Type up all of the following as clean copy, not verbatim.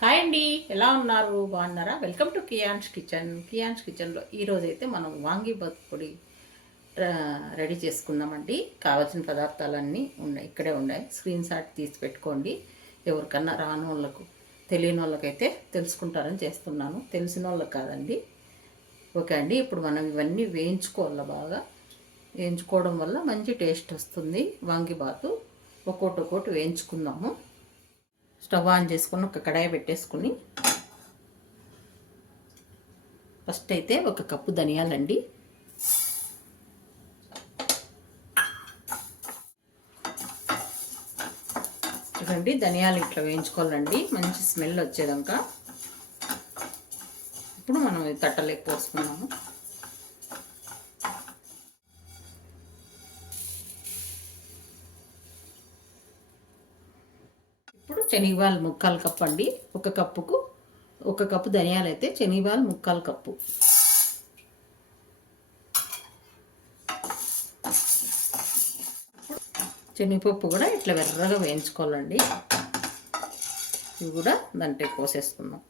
Hi అండి, ఎలా ఉన్నారు? బాగున్నారా? Welcome to Kiaan's kitchen. కిచెన్లో ఈరోజైతే మనం వాంగీబాత్ పొడి రెడీ చేసుకుందామండి. కావాల్సిన పదార్థాలన్నీ ఉన్నాయి, ఇక్కడే ఉన్నాయి. స్క్రీన్ షాట్ తీసి పెట్టుకోండి. ఎవరికన్నా రాని వాళ్ళకు, తెలియని వాళ్ళకైతే తెలుసుకుంటారని చేస్తున్నాను, తెలిసిన వాళ్ళకి కాదండి. ఓకే అండి, ఇప్పుడు మనం ఇవన్నీ వేయించుకోవాలి. బాగా వేయించుకోవడం వల్ల మంచి టేస్ట్ వస్తుంది వాంగీబాతు. ఒక్కొక్కటి వేయించుకుందాము. స్టవ్ ఆన్ చేసుకుని ఒక కడాయి పెట్టేసుకుని ఫస్ట్ అయితే ఒక కప్పు ధనియాలండి, చూడండి ధనియాలు ఇట్లా వేయించుకోవాలండి, మంచి స్మెల్ వచ్చేదాకా. ఇప్పుడు మనం తట్టలేక పోసుకున్నాము. ఇప్పుడు శనగబాలు 3/4 కప్పు అండి. ఒక కప్పు ధనియాలు అయితే శనగబాలు 3/4 కప్పు. శనగపప్పు కూడా ఇట్లా వెర్రగా వేయించుకోవాలండి. ఇవి కూడా దాంట్లో పోసేసుకుందాం.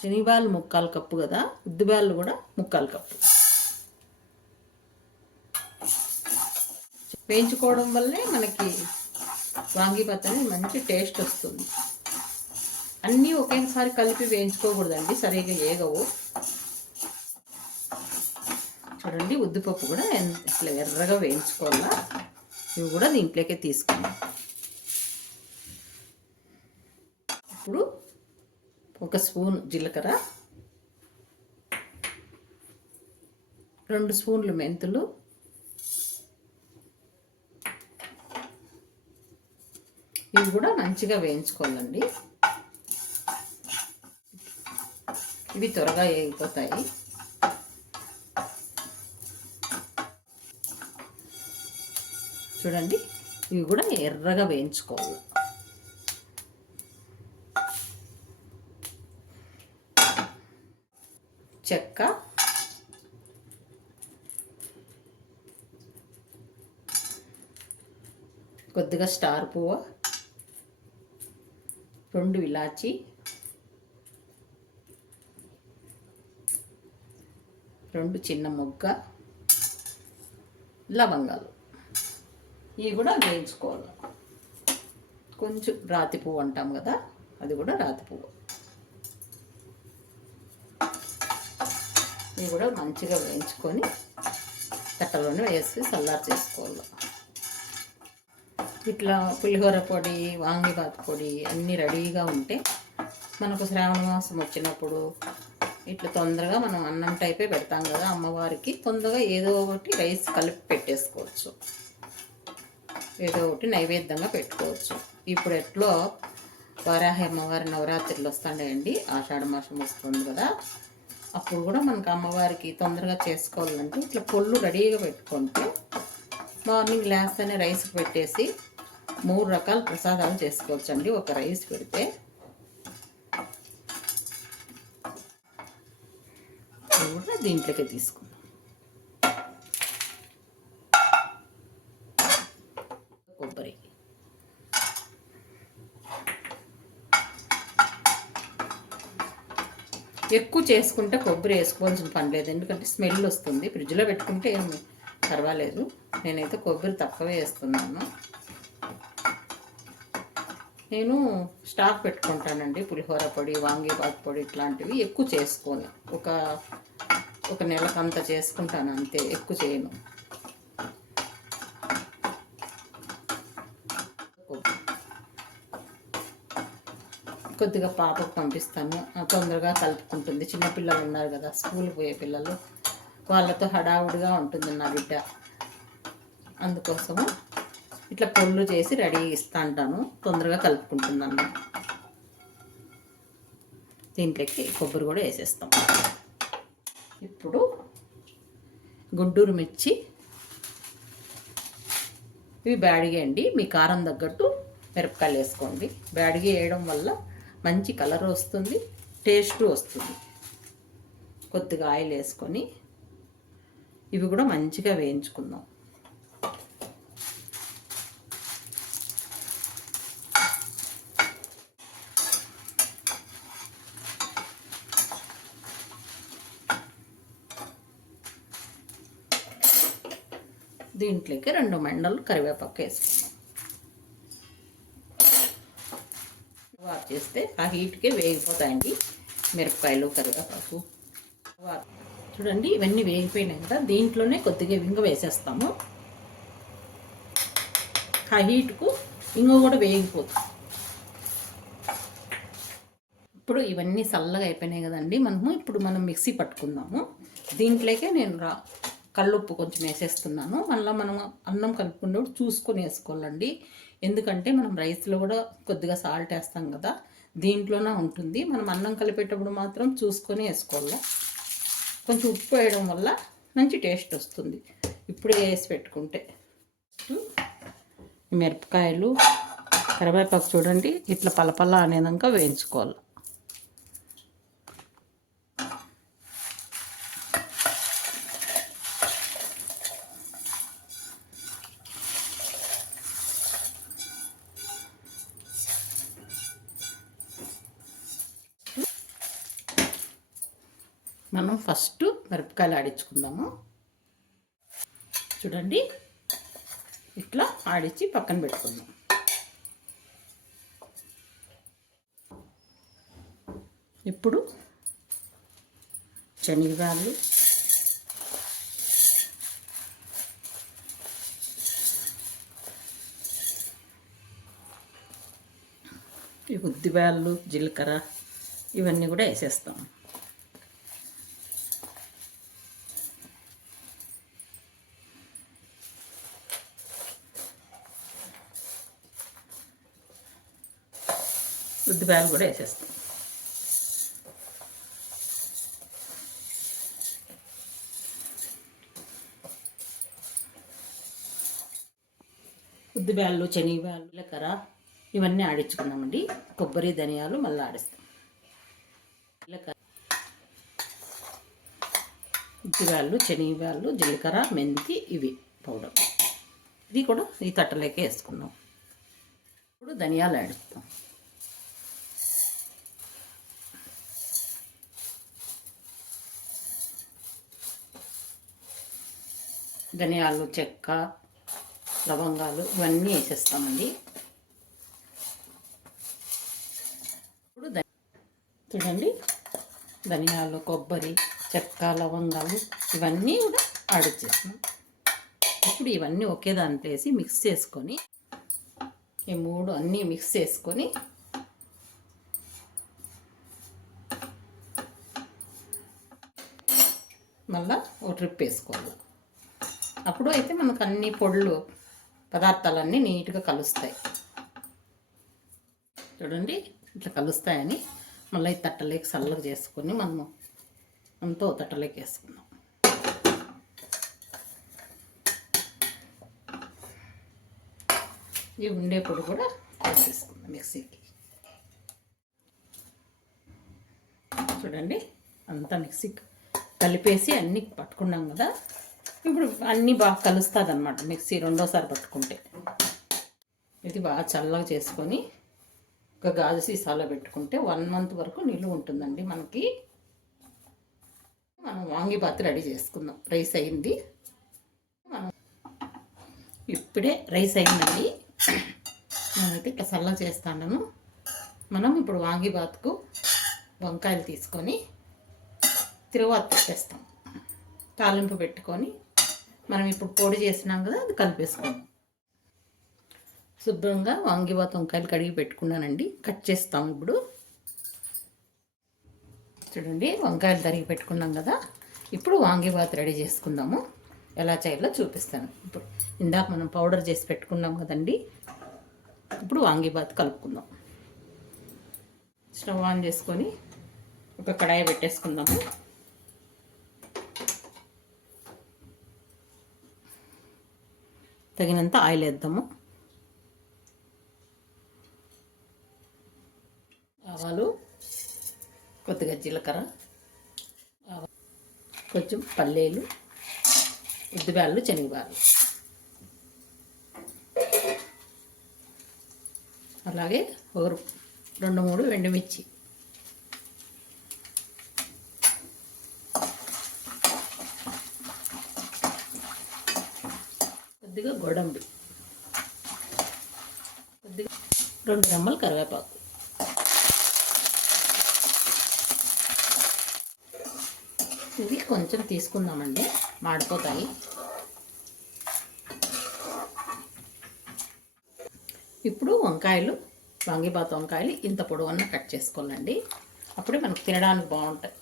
శనగబాలు 3/4 కప్పు కదా, ఉద్దిబాలు కూడా 3/4 కప్పు. వేయించుకోవడం వల్లే మనకి వాంగీబాత్ అనేది మంచి టేస్ట్ వస్తుంది. అన్నీ ఒకేసారి కలిపి వేయించుకోకూడదండి, సరిగా ఏగవు. చూడండి ఉద్దిపప్పు కూడా ఇట్లా ఎర్రగా వేయించుకోవాలా. ఇవి కూడా దీంట్లోకే తీసుకున్నాం. ఇప్పుడు 1 స్పూన్ జీలకర్ర, 2 స్పూన్లు మెంతులు, ఇవి కూడా మంచిగా వేయించుకోవాలండి. ఇవి త్వరగా వేగిపోతాయి. చూడండి ఇవి కూడా ఎర్రగా వేయించుకోవాలి. చెక్క, కొద్దిగా స్టార్ పువ్వు, 2 ఇలాచి, 2 చిన్న మొగ్గ, లవంగాలు, ఇవి కూడా వేయించుకోవాలి. కొంచెం రాతి పువ్వు అంటాం కదా, అది కూడా రాతి పువ్వు. ఇవి కూడా మంచిగా వేయించుకొని తట్టలోనే వేసి చల్లారి చేసుకోవాలి. ఇట్లా పులిహోర పొడి, వాంగీబాత్ పొడి అన్నీ రెడీగా ఉంటే మనకు శ్రావణ మాసం వచ్చినప్పుడు ఇట్లా తొందరగా మనం అన్నం టైపే పెడతాం కదా అమ్మవారికి, తొందరగా ఏదో ఒకటి రైస్ కలిపి పెట్టేసుకోవచ్చు, ఏదో ఒకటి నైవేద్యంగా పెట్టుకోవచ్చు. ఇప్పుడు ఎట్లో వారాహి అమ్మవారి నవరాత్రులు వస్తుంటాయండి, ఆషాఢ మాసం వస్తుంది కదా, అప్పుడు కూడా మనకు అమ్మవారికి తొందరగా చేసుకోవాలంటే ఇట్లా పొళ్ళు రెడీగా పెట్టుకుంటే మార్నింగ్ లేస్తేనే రైస్ పెట్టేసి 3 రకాల ప్రసాదాలు చేసుకోవచ్చు అండి ఒక రైస్ పెడితే. కూడా దీంట్లోకి తీసుకుందాం. కొబ్బరి, ఎక్కువ చేసుకుంటే కొబ్బరి వేసుకోవాల్సిన పని లేదు, ఎందుకంటే స్మెల్ వస్తుంది. ఫ్రిడ్జ్లో పెట్టుకుంటే ఏమి పర్వాలేదు. నేనైతే కొబ్బరి తక్కువే వేస్తున్నాను. నేను స్టాక్ పెట్టుకుంటానండి, పులిహోర పొడి, వాంగీబాత్ పొడి ఇట్లాంటివి ఎక్కువ చేసుకోను. ఒక నెలకంతా చేసుకుంటాను అంతే, ఎక్కువ చేయను. కొద్దిగా పాపకు పంపిస్తాను, తొందరగా కలుపుకుంటుంది. చిన్నపిల్లలు ఉన్నారు కదా, స్కూల్కి పోయే పిల్లలు, వాళ్ళతో హడావుడిగా ఉంటుంది నా బిడ్డ. అందుకోసము ఇట్లా పొళ్ళు చేసి రెడీ ఇస్తా అంటాను, తొందరగా కలుపుకుంటున్నాను. దీంట్లోకి కొబ్బరి కూడా వేసేస్తాం. ఇప్పుడు గుంటూరు మిర్చి, ఇవి బ్యాడిగే అండి, మీ కారం తగ్గట్టు మిరపకాయలు వేసుకోండి. బ్యాడిగే వేయడం వల్ల మంచి కలర్ వస్తుంది, టేస్ట్ వస్తుంది. కొద్దిగా ఆయిల్ వేసుకొని ఇవి కూడా మంచిగా వేయించుకుందాం. దీంట్లోకి 2 మెండలు కరివేపాకు వేసుకుందాం. వాట్ చేస్తే ఆ హీట్కే వేగిపోతాయండి మిరపకాయలు, కరివేపాకు. చూడండి ఇవన్నీ వేగిపోయినాయి కదా, దీంట్లోనే కొద్దిగా ఇంగ వేసేస్తాము. ఆ హీట్కు ఇంగ కూడా వేగిపోతుంది. ఇప్పుడు ఇవన్నీ చల్లగా అయిపోయినాయి కదండి, మనం మిక్సీ పట్టుకుందాము. దీంట్లోకే నేను కల్లుప్పు కొంచెం వేసేస్తున్నాను. మళ్ళీ మనం అన్నం కలుపుకునేప్పుడు చూసుకొని వేసుకోవాలండి. ఎందుకంటే మనం రైస్లో కూడా కొద్దిగా సాల్ట్ వేస్తాం కదా, దీంట్లోనే ఉంటుంది. మనం అన్నం కలిపేటప్పుడు మాత్రం చూసుకొని వేసుకోవాలి. కొంచెం ఉప్పు వేయడం వల్ల మంచి టేస్ట్ వస్తుంది ఇప్పుడే వేసి పెట్టుకుంటే. మిరపకాయలు, కరివేపాకు చూడండి ఇట్లా పలపల అనేదాకా వేయించుకోవాలి. మనం ఫస్ట్ మిరపకాయలు ఆడించుకుందాము. చూడండి ఇట్లా ఆడించి పక్కన పెట్టుకుందాం. ఇప్పుడు శనగలు, ఈ ఉద్దిబ్యాళ్ళు, జీలకర్ర ఇవన్నీ కూడా వేసేస్తాం. ఉద్దిబ్యాళ్ళు కూడా వేసేస్తాం. ఉద్దిబ్యాళ్ళు, శనగబ్యాళ్ళు, జీలకర్ర ఇవన్నీ ఆడించుకున్నామండి. కొబ్బరి, ధనియాలు మళ్ళీ ఆడిస్తాం. ఉద్దిబ్యాళ్ళు, శనగబ్యాళ్ళు, జీలకర్ర, మెంతి ఇవి పౌడర్. ఇది కూడా ఈ తట్టలేకే వేసుకున్నాం. ఇప్పుడు ధనియాలు ఆడిస్తాం. ధనియాలు, చెక్క, లవంగాలు ఇవన్నీ వేసేస్తామండి. ఇప్పుడు చూడండి ధనియాలు, కొబ్బరి, చెక్క, లవంగాలు ఇవన్నీ కూడా ఆడిచ్చేస్తున్నాం. ఇప్పుడు ఇవన్నీ ఒకే దాంట్లో వేసి మిక్స్ చేసుకొని, ఈ 3 అన్నీ మిక్స్ చేసుకొని మళ్ళా ఒక ట్రిప్ వేసుకోవాలి. అప్పుడు అయితే మనకు అన్ని పొడులు పదార్థాలన్నీ నీట్గా కలుస్తాయి. చూడండి ఇట్లా కలుస్తాయని మళ్ళీ ఈ తట్టలేకి చల్లగా చేసుకొని మనము అంతా తట్టలేకి వేసుకున్నాం. ఇవి ఉండే పొడి కూడా వేసేసుకుందాం మిక్సీకి. చూడండి అంతా మిక్సీకి కలిపేసి అన్నీ పట్టుకున్నాం కదా, ఇప్పుడు అన్నీ బాగా కలుస్తుంది అన్నమాట మిక్సీ రెండోసారి పట్టుకుంటే. ఇది బాగా చల్లగా చేసుకొని ఒక గాజు సీసాలో పెట్టుకుంటే 1 మంత్ వరకు నిలువ ఉంటుందండి మనకి. మనం వాంగిబాత్ రెడీ చేసుకుందాం. రైస్ అయింది, మనం ఇప్పుడే రైస్ అయిందండి. నేనైతే ఇట్లా చల్లగా చేస్తాను. మనం ఇప్పుడు వాంగిబాత్కు వంకాయలు తీసుకొని తిరువాత పెట్టేస్తాం. తాలింపు పెట్టుకొని మనం ఇప్పుడు పొడి చేసినాం కదా, అది కలిపేసుకుందాం. శుభ్రంగా వాంగిబాత్ వంకాయలు కడిగి పెట్టుకున్నానండి. కట్ చేస్తాం ఇప్పుడు. చూడండి వంకాయలు తరిగి పెట్టుకున్నాం కదా, ఇప్పుడు వాంగిబాత్ రెడీ చేసుకుందాము. ఎలా చేయాలో చూపిస్తాను. ఇప్పుడు ఇందాక మనం పౌడర్ చేసి పెట్టుకున్నాం కదండి, ఇప్పుడు వాంగిబాత్ కలుపుకుందాం. స్టవ్ ఆన్ చేసుకొని ఒక కడాయి పెట్టేసుకుందాము. తగినంత ఆయిల్ వేద్దాము. ఆవాలు, కొద్దిగా జీలకర్ర, కొంచెం పల్లీలు, ఉద్దిబ్యాళ్ళు, శనగబ్యాళ్ళు, అలాగే ఒక 2-3 ఎండుమిర్చి, కొద్దిగా గోడంబి, కొద్దిగా 2 రెమ్మలు కరివేపాకు, ఇవి కొంచెం తీసుకుందామండి, మాడిపోతాయి. ఇప్పుడు వాంగిబాత్ వంకాయలు ఇంత పొడవున్న కట్ చేసుకోవాలండి, అప్పుడే మనకు తినడానికి బాగుంటాయి.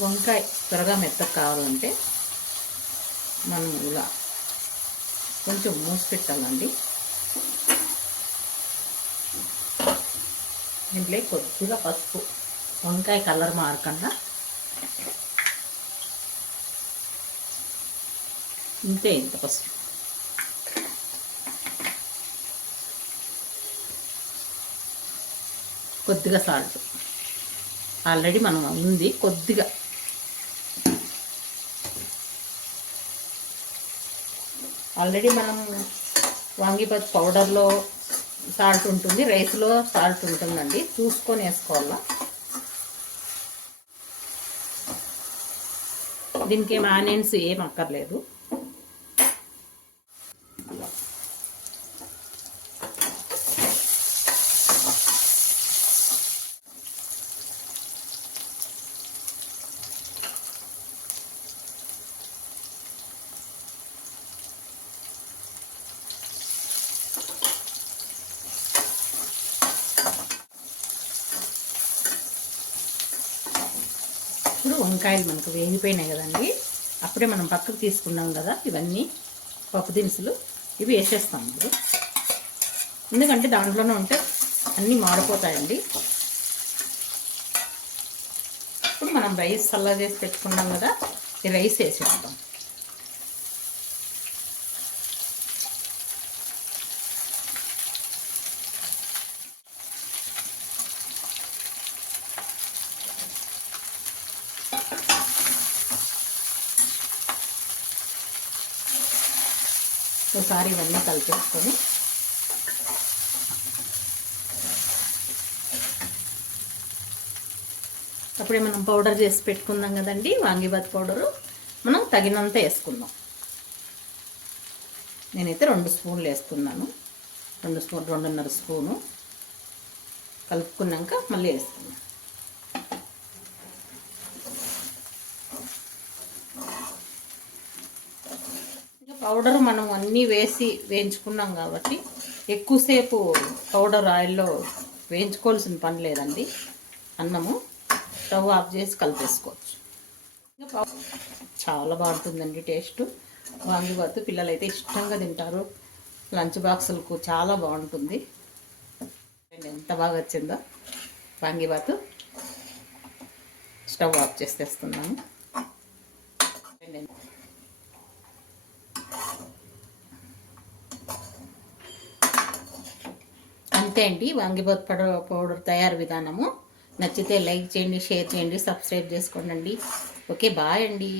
వంకాయ త్వరగా మెత్తగా కావాలంటే మనం ఇలా కొంచెం మూసి పెట్టాలండి. దీంట్లో కొద్దిగా పసుపు, వంకాయ కలర్ మారకుండా ఇంత పసుపు, కొద్దిగా సాల్ట్, ఆల్రెడీ మనం ఉంది కొద్దిగా, ఆల్రెడీ మనం వాంగిబాత్ పౌడర్లో సాల్ట్ ఉంటుంది, రైస్లో సాల్ట్ ఉంటుందండి, చూసుకొని వేసుకోవాలా. దీనికి ఏం ఆనియన్స్ ఏం అక్కర్లేదు. ఇప్పుడు వంకాయలు మనకు వేగిపోయినాయి కదండి, అప్పుడే మనం పక్కకు తీసుకున్నాం కదా ఇవన్నీ పప్పు దినుసులు, ఇవి వేసేస్తాం ఇప్పుడు, ఎందుకంటే దాంట్లోనే ఉంటే అన్నీ మాడిపోతాయండి. ఇప్పుడు మనం రైస్ చల్ల చేసి పెట్టుకున్నాం కదా, ఈ రైస్ వేసేస్తాం. ఒకసారి ఇవన్నీ కలిపేసుకొని అప్పుడే మనం పౌడర్ చేసి పెట్టుకుందాం కదండి, వాంగిబాత్ పౌడరు మనం తగినంత వేసుకుందాం. నేనైతే 2 స్పూన్లు వేసుకున్నాను, 2.5 స్పూను కలుపుకున్నాక మళ్ళీ వేసుకున్నాను. పౌడర్ మనం అన్నీ వేయించుకున్నాం కాబట్టి ఎక్కువసేపు పౌడర్ ఆయిల్లో వేయించుకోవాల్సిన పని లేదండి. అన్నము స్టవ్ ఆఫ్ చేసి కలిపేసుకోవచ్చు. చాలా బాగుంటుందండి టేస్ట్. వాంగిబాత్ పిల్లలైతే ఇష్టంగా తింటారు, లంచ్ బాక్సులకు చాలా బాగుంటుంది. ఎంత బాగా వచ్చిందో వాంగిబాత్. స్టవ్ ఆఫ్ చేసి తెస్తున్నాను. అంతే అండి వాంగిబాత్ పౌడర్ తయారు విధానము. నచ్చితే లైక్ చేయండి, షేర్ చేయండి, సబ్స్క్రైబ్ చేసుకోండి. ఓకే, బాయ్ అండి.